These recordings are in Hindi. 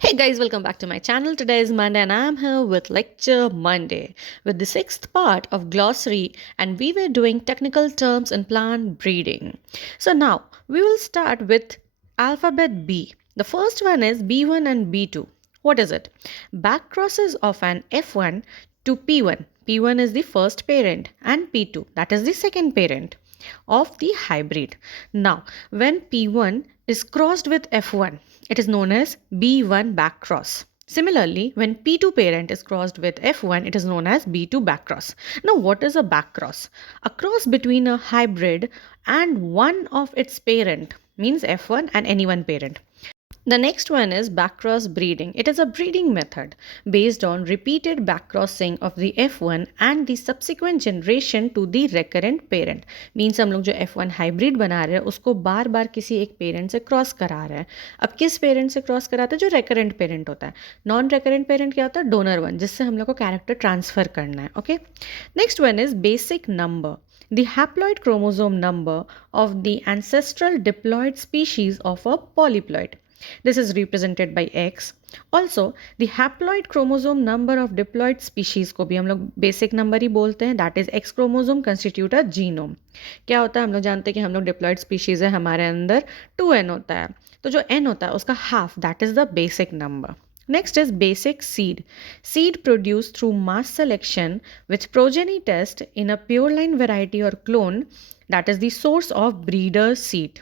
Hey guys, welcome back to my channel. Today is Monday and I'm here with Lecture Monday with the sixth part of glossary, and we were doing technical terms in plant breeding. So now we will start with alphabet B. The first one is B1 and B2. What is it? Back crosses of an F1 to P1. P1 is the first parent and P2, that is the second parent of the hybrid. Now, when P1 is crossed with F1, it is known as B1 backcross. Similarly, when P2 parent is crossed with F1, it is known as B2 backcross. Now, what is a backcross? A cross between a hybrid and one of its parent means F1 and any one parent. The next one is backcross breeding. It is a breeding method based on repeated backcrossing of the F1 and the subsequent generation to the recurrent parent. Means हम लोग जो F1 हाइब्रिड बना रहे हैं उसको बार बार किसी एक पेरेंट से क्रॉस करा रहे हैं. अब किस पेरेंट से क्रॉस कराते हैं? जो रेकरेंट पेरेंट होता है. नॉन रेकरेंट पेरेंट क्या होता है? डोनर वन, जिससे हम लोग को कैरेक्टर ट्रांसफर करना है. Okay. Next one is basic number. The haploid chromosome number of the ancestral diploid species of a polyploid. This is represented by X. Also, the haploid chromosome number of diploid species को भी हम लोग बेसिक नंबर ही बोलते हैं. That is X chromosome constitute a genome. क्या होता है? हम लोग जानते हैं कि हम लोग डिप्लॉइड स्पीशीज है, हमारे अंदर 2n होता है. तो जो n होता है उसका half, that is the basic number. Next is basic seed. Seed produced through mass selection with progeny test in a pure line variety or clone, that is the source of breeder seed.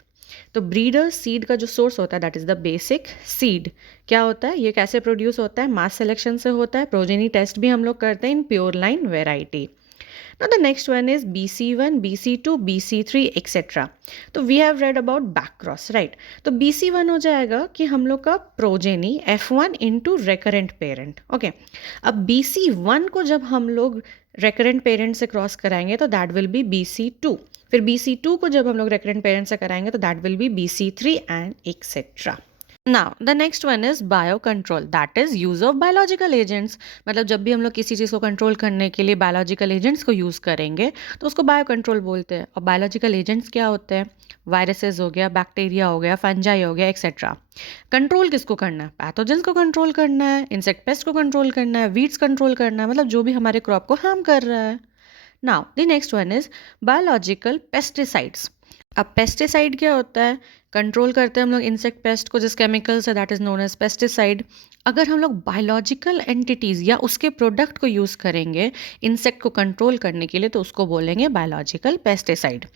तो ब्रीडर सीड का जो सोर्स होता है that is the basic seed. क्या होता है? ये कैसे प्रोड्यूस होता है? मास सिलेक्शन से होता है. प्रोजेनी टेस्ट भी हम लोग करते हैं in pure line variety. Now the next one is BC1, BC2, BC3 etc. तो we have read about backcross, right? तो BC1 हो जाएगा कि हम लोग का progeny F1 into recurrent parent. Okay. अब BC1 को जब हम लोग recurrent parent से क्रॉस कराएंगे तो दैट विल बी BC2. फिर BC2 को जब हम लोग recurrent parent से कराएंगे तो that will be BC3 and etcetera. Now the next one is biocontrol, that is use of biological agents. मतलब जब भी हम लोग किसी चीज़ को कंट्रोल करने के लिए बायोलॉजिकल एजेंट्स को यूज़ करेंगे तो उसको बायोकंट्रोल बोलते हैं. और बायोलॉजिकल एजेंट्स क्या होते हैं? वायरसेस हो गया, बैक्टीरिया हो गया, फंजाई हो गया, एक्सेट्रा. कंट्रोल किसको करना है? पैथोजेंस को कंट्रोल करना है, इंसेक्ट पेस्ट को कंट्रोल करना है, वीड्स कंट्रोल करना है, मतलब जो भी हमारे क्रॉप को हार्म कर रहा है. Now the next one is biological pesticides. अब पेस्टिसाइड क्या होता है? कंट्रोल करते हैं हम लोग इंसेक्ट पेस्ट को जिस केमिकल से, that is known as pesticide. अगर हम लोग बायोलॉजिकल एंटिटीज़ या उसके प्रोडक्ट को यूज़ करेंगे इंसेक्ट को कंट्रोल करने के लिए तो उसको बोलेंगे बायोलॉजिकल पेस्टिसाइड.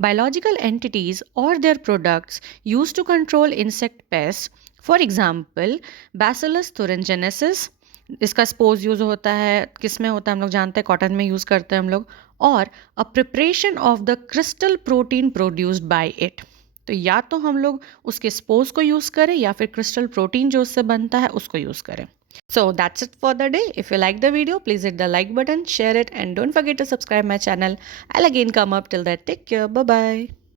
बायोलॉजिकल एंटिटीज़ और their products use to control insect pest. For example bacillus thuringiensis. इसका स्पोज यूज़ होता है, किस में होता है हम लोग जानते हैं, कॉटन में यूज़ करते हैं हम लोग. और a preparation of the crystal protein produced by it. तो या तो हम लोग उसके स्पोज को यूज़ करें या फिर क्रिस्टल प्रोटीन जो उससे बनता है उसको यूज़ करें. So that's it for the day. If you like the video, please hit the like button, share it, and don't forget to subscribe my channel. I'll again come up till that. Take care. Bye bye.